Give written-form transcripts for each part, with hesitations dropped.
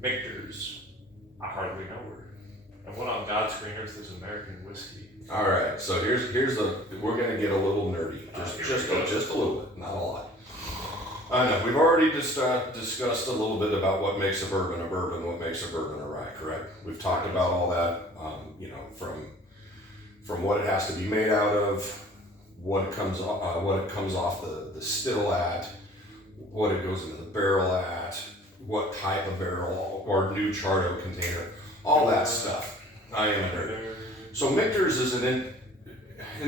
Michter's, I hardly know her. And what on God's green earth is American whiskey? All right, so here's we're gonna get a little nerdy, just a little bit, not a lot. I know we've already discussed a little bit about what makes a bourbon, what makes a bourbon a rye, correct? We've talked about all that, from what it has to be made out of, what it comes off the still at, what it goes into the barrel at, what type of barrel or new chardo container, all that stuff. I am a nerd. So Michter's is and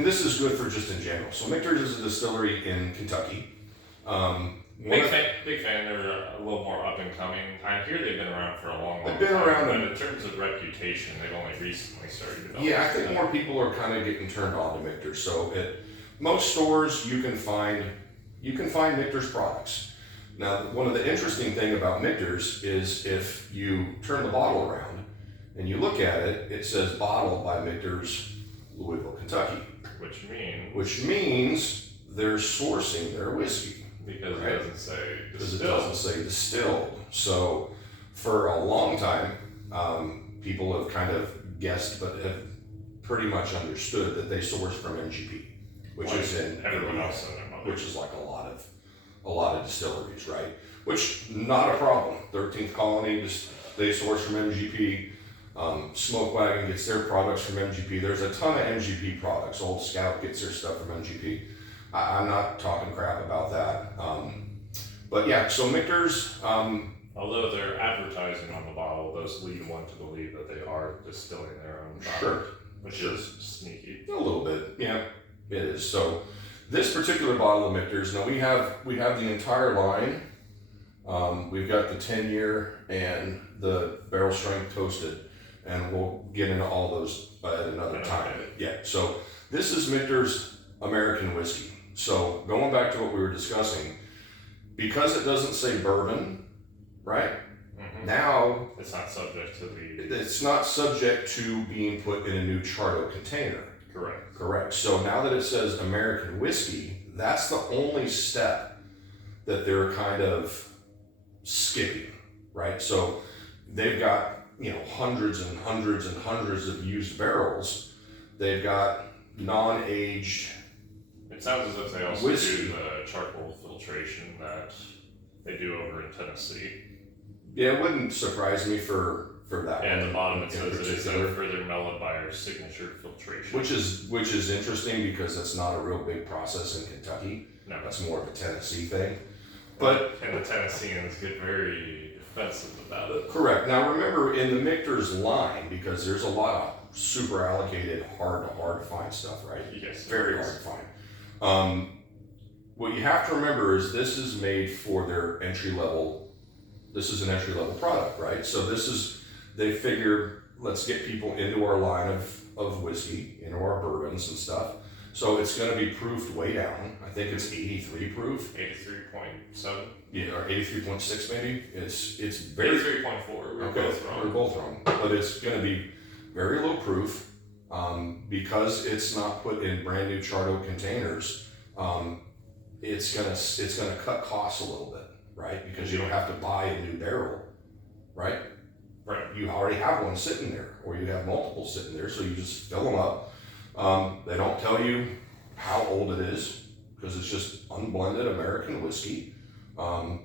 this is good for just in general. So Michter's is a distillery in Kentucky. Big fan. They're a little more up and coming. I hear they've been around for a long time. They've been around, but in terms of reputation, they've only recently started developing. Yeah, I think more people are kind of getting turned on to Michter's. So at most stores, you can find Michter's products. Now, one of the interesting thing about Michter's is if you turn the bottle around and you look at it, it says bottled by Michter's, Louisville, Kentucky. Which means they're sourcing their whiskey. Because right? It doesn't say distilled. Because it doesn't say distilled. So for a long time, people have kind of guessed, but have pretty much understood that they source from MGP, which like is in everyone else in their mother. Which is like a lot of distilleries, right? Which not a problem. 13th Colony, they source from MGP. Smoke Wagon gets their products from MGP. There's a ton of MGP products. Old Scout gets their stuff from MGP. I'm not talking crap about that. But yeah, so Michter's. Although they're advertising on the bottle, those lead one to believe that they are distilling their own product, which is sneaky. A little bit, yeah, it is. So this particular bottle of Michter's, now we have the entire line. We've got the 10-year and the barrel strength toasted, and we'll get into all those at another time. Yeah, so this is Michter's American whiskey. So going back to what we were discussing, because it doesn't say bourbon, right? Mm-hmm. Now it's not subject to being put in a new chardo container. Correct. So now that it says American whiskey, that's the only step that they're kind of skipping, right? So they've got hundreds and hundreds and hundreds of used barrels. They've got non-aged. It sounds as if they also whiskey. do the charcoal filtration that they do over in Tennessee. Yeah, it wouldn't surprise me for that. And at the bottom it says it is further mellowed by our signature filtration. Which is interesting because that's not a real big process in Kentucky. No. That's more of a Tennessee thing. And the Tennesseans get very defensive about it. Correct. Now remember, in the Michter's line, because there's a lot of super allocated, hard to find stuff, right? Yes. Very hard to find. What you have to remember is this is made for their entry level. This is an entry level product, right? So they figure, let's get people into our line of whiskey, into our bourbons and stuff. So it's going to be proofed way down. I think it's 83 proof. 83.7. Yeah, or 83.6 maybe. It's very 83.4. We're both wrong. But it's going to be very low proof because it's not put in brand new chardo containers. It's gonna cut costs a little bit, right? Because you don't have to buy a new barrel, right? Right. You already have one sitting there, or you have multiple sitting there, so you just fill them up. They don't tell you how old it is because it's just unblended American whiskey.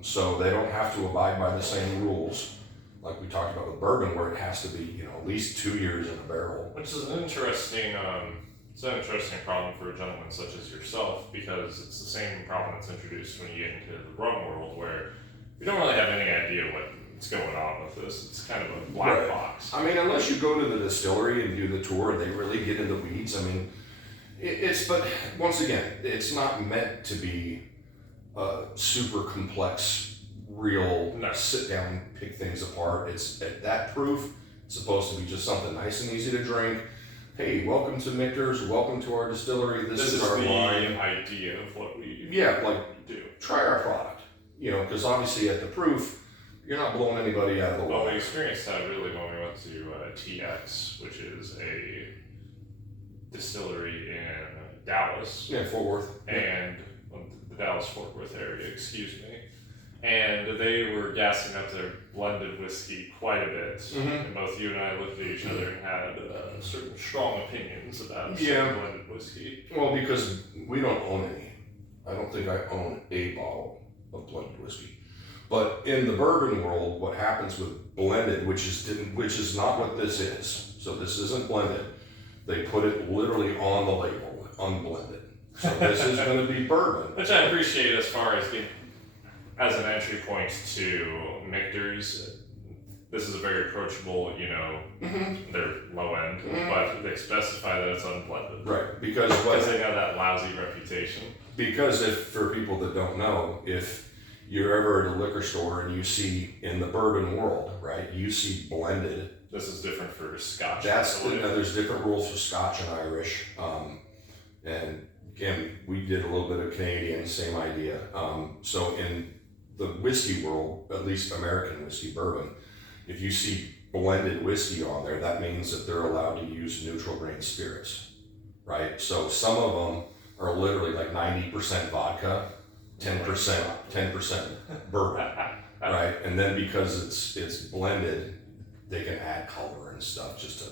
So they don't have to abide by the same rules like we talked about with bourbon, where it has to be at least 2 years in a barrel. Which is an interesting problem for a gentleman such as yourself, because it's the same problem that's introduced when you get into the rum world, where you don't really have any idea what's going on with this. It's kind of a black box. I mean, unless you go to the distillery and do the tour and they really get in the weeds, I mean, but once again, it's not meant to be a super complex, real sit down, pick things apart. It's at that proof. It's supposed to be just something nice and easy to drink. Hey, welcome to Michter's. Welcome to our distillery. This is our line. Idea of what we do. Try our product. Because obviously at the proof, you're not blowing anybody out of the water. Well, we experienced that really when we went to TX, which is a distillery in Dallas. Yeah, Fort Worth. And the Dallas-Fort Worth area, excuse me. and they were gassing up their blended whiskey quite a bit. Mhm. And both you and I looked at each other and had certain strong opinions about Yeah. blended whiskey. Well, because we don't own any. I don't think I own a bottle of blended whiskey. But in the bourbon world, what happens with blended, which is not what this is. So this isn't blended. They put it literally on the label, unblended. So this is going to be bourbon. Which I appreciate as far as as an entry point to Michter's. This is a very approachable, Mm-hmm. they're low end, Mhm. but they specify that it's unblended. Right, because They have that lousy reputation. Because if, for people that don't know, if you're ever at a liquor store and you see in the bourbon world, right, you see blended. This is different for Scotch. There's different rules for Scotch and Irish. And again, we did a little bit of Canadian, same idea. So in the whiskey world, at least American whiskey, bourbon, if you see blended whiskey on there, that means that they're allowed to use neutral grain spirits, right? So some of them are literally like 90% vodka, 10% bourbon, right? And then because it's blended, they can add color and stuff just to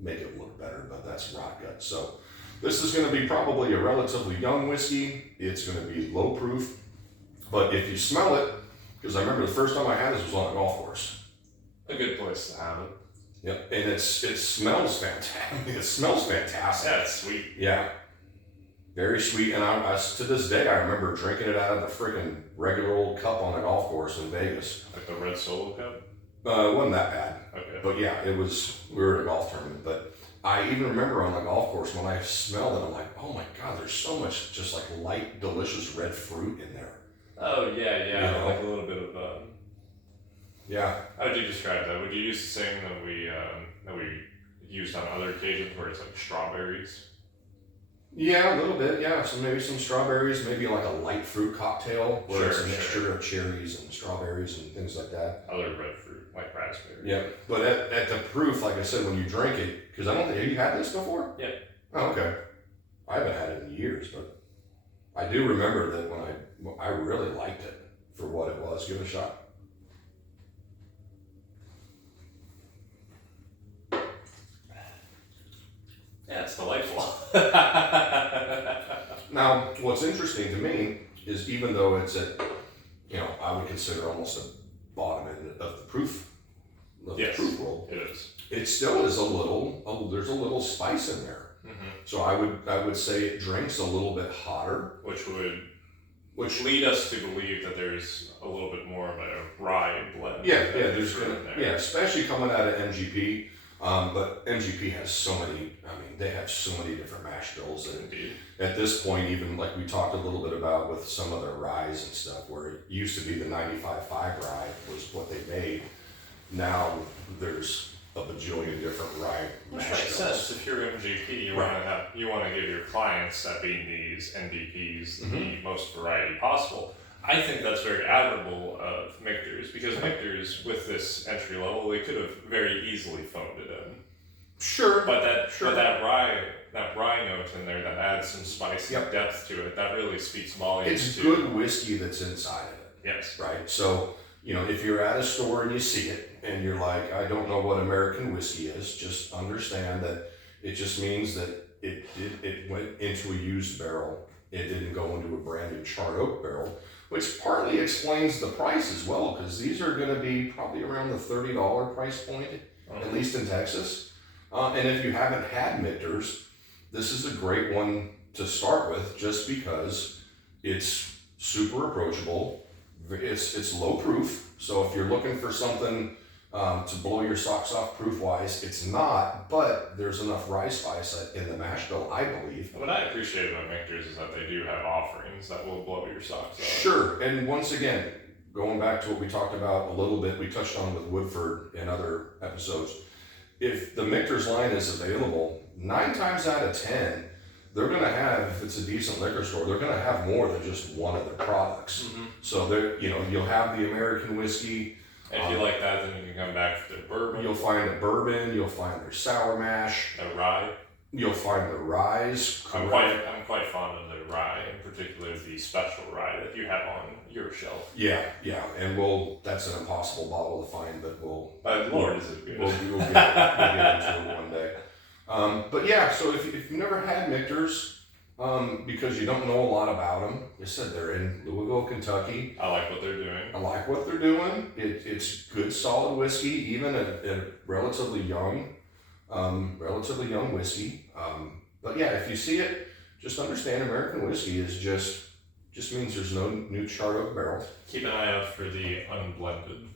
make it look better, but that's rot gut. So this is going to be probably a relatively young whiskey. It's going to be low proof, but if you smell it, because I remember the first time I had this was on a golf course. A good place to have it. Yep, and it smells fantastic. It smells fantastic. Yeah, it's sweet. Yeah, very sweet. And I to this day, I remember drinking it out of the freaking regular old cup on a golf course in Vegas. Like the red Solo cup? It wasn't that bad. Okay. But yeah, it was. We were at a golf tournament. But I even remember on the golf course when I smelled it, I'm like, oh my god, there's so much just like light, delicious red fruit in there. Oh yeah, You know? like a little bit of. Yeah. How would you describe that? Would you use the same that we used on other occasions where it's like strawberries? Yeah, a little bit. Yeah, so maybe some strawberries, maybe like a light fruit cocktail where it's a Sure, mixture of cherries and strawberries and things like that. Other red fruit, like raspberry. Yeah, but at the proof, like I said, when you drink it, because I don't think, have you had this before? Yeah. Oh, okay. I haven't had it in years, but I do remember that when I really liked it for what it was. Give it a shot. Yeah, it's delightful. Now, what's interesting to me is even though it's at, I would consider almost the bottom end of the proof, Yes, the proof world. it is. It still is there's a little spice in there. Mm-hmm. So I would say it drinks a little bit hotter. Which lead us to believe that there's a little bit more of a rye blend. There's especially coming out of MGP. But MGP has so many, they have so many different mash bills. And Indeed. at this point, even like we talked a little bit about with some of their ryes and stuff, where it used to be the 95.5 rye was what they made. Now there's a bajillion different rye Which mash makes bills. sense. If you're MGP, you want to give your clients, that being these NDPs, the most variety possible. I think that's very admirable of Michter's, because Michter's, with this entry level, they could have very easily phoned it in. Sure. But that rye note in there that adds some spice and depth to it, that really speaks volumes. It's good whiskey that's inside of it. Yes. Right. So, if you're at a store and you see it and you're like, I don't know what American whiskey is, just understand that it just means that it went into a used barrel. It didn't go into a brand new charred oak barrel, which partly explains the price as well, because these are going to be probably around the $30 price point, at least in Texas. And if you haven't had Michter's, this is a great one to start with, just because it's super approachable. It's low proof, so if you're looking for something to blow your socks off proof wise, it's not, but there's enough rye spice in the mash bill, I believe. What I appreciate about Michter's is that they do have offerings that will blow your socks off. Sure, and once again, going back to what we talked about a little bit, we touched on with Woodford in other episodes. If the Michter's line is available, 9 times out of 10, they're going to have, if it's a decent liquor store, they're going to have more than just one of their products. Mm-hmm. So you'll have the American whiskey. If you like that, then you can come back to the bourbon. You'll find a bourbon. You'll find their sour mash. The rye. You'll find the ryes. I'm quite fond of the rye, in particular the special rye that you have on your shelf. Yeah, and that's an impossible bottle to find, but Lord, is it good. we'll get into it one day. But yeah, so if you've never had Michters, because you don't know a lot about them, you said they're in Louisville, Kentucky. I like what they're doing. I like what they're doing. It's good, solid whiskey, even a relatively young whiskey. But yeah, if you see it, just understand American whiskey is just means there's no new charred oak barrel. Keep an eye out for the unblended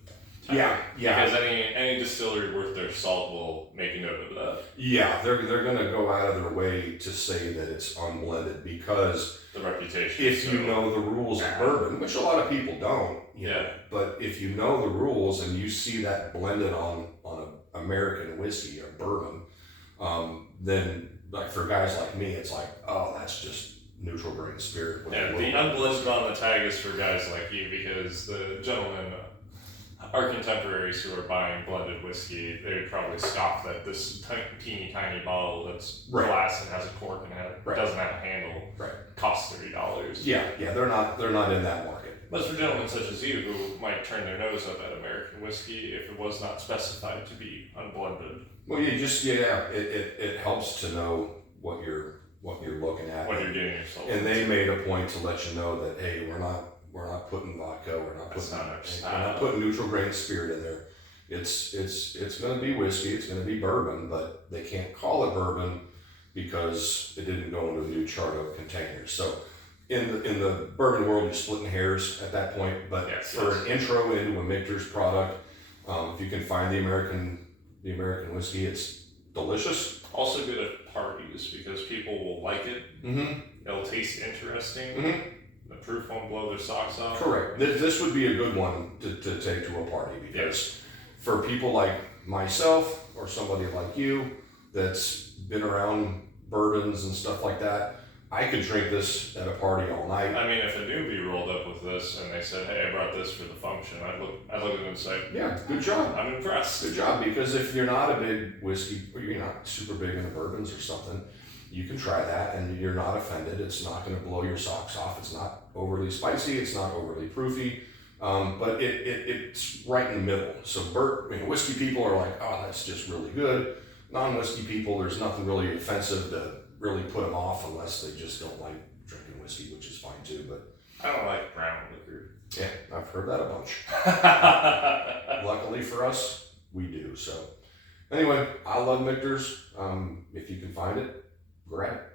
type. Yeah. Because any distillery worth their salt will make a note of that. Yeah, they're gonna go out of their way to say that it's unblended because The reputation. if you know the rules of bourbon, which a lot of people don't, you know, but if you know the rules and you see that blended on an American whiskey or bourbon, then like for guys like me, it's like, oh, that's just neutral grain spirit. Yeah, the unblended on the tag is for guys like you because the gentlemen, our contemporaries who are buying blended whiskey, they would probably scoff that this teeny tiny bottle that's glass and has a cork in it, doesn't have a handle, costs $30. Yeah, they're not in that market. But for gentlemen such as you who might turn their nose up at American whiskey if it was not specified to be unblended. Well, it helps to know what you're looking at. What you're doing yourself. And they made a point to let you know that hey, we're not putting vodka, we're not putting neutral grain spirit in there. It's going to be whiskey, it's going to be bourbon, but they can't call it bourbon because it didn't go into a new charred oak container. So in the bourbon world, you're splitting hairs at that point. But for an intro into a Michter's product, if you can find the American whiskey, it's delicious. Also good at parties because people will like it. Mm-hmm. It'll taste interesting. Mm-hmm. The proof won't blow their socks off. Correct. This would be a good one to take to a party because for people like myself or somebody like you that's been around bourbons and stuff like that, I could drink this at a party all night. I mean, if a newbie rolled up with this and they said, "Hey, I brought this for the function," I'd look at them and say, "Yeah, good job. I'm impressed." Good job." Because if you're not a big whiskey or you're not super big into bourbons or something, you can try that and you're not offended. It's not going to blow your socks off. It's not overly spicy. It's not overly proofy. But it's right in the middle. So whiskey people are like, "Oh, that's just really good." Non-whiskey people, there's nothing really offensive to really put them off unless they just don't like drinking whiskey, which is fine too. But I don't like brown liquor. Yeah, I've heard that a bunch. Luckily for us, we do. So anyway, I love Michter's. If you can find it, grab it.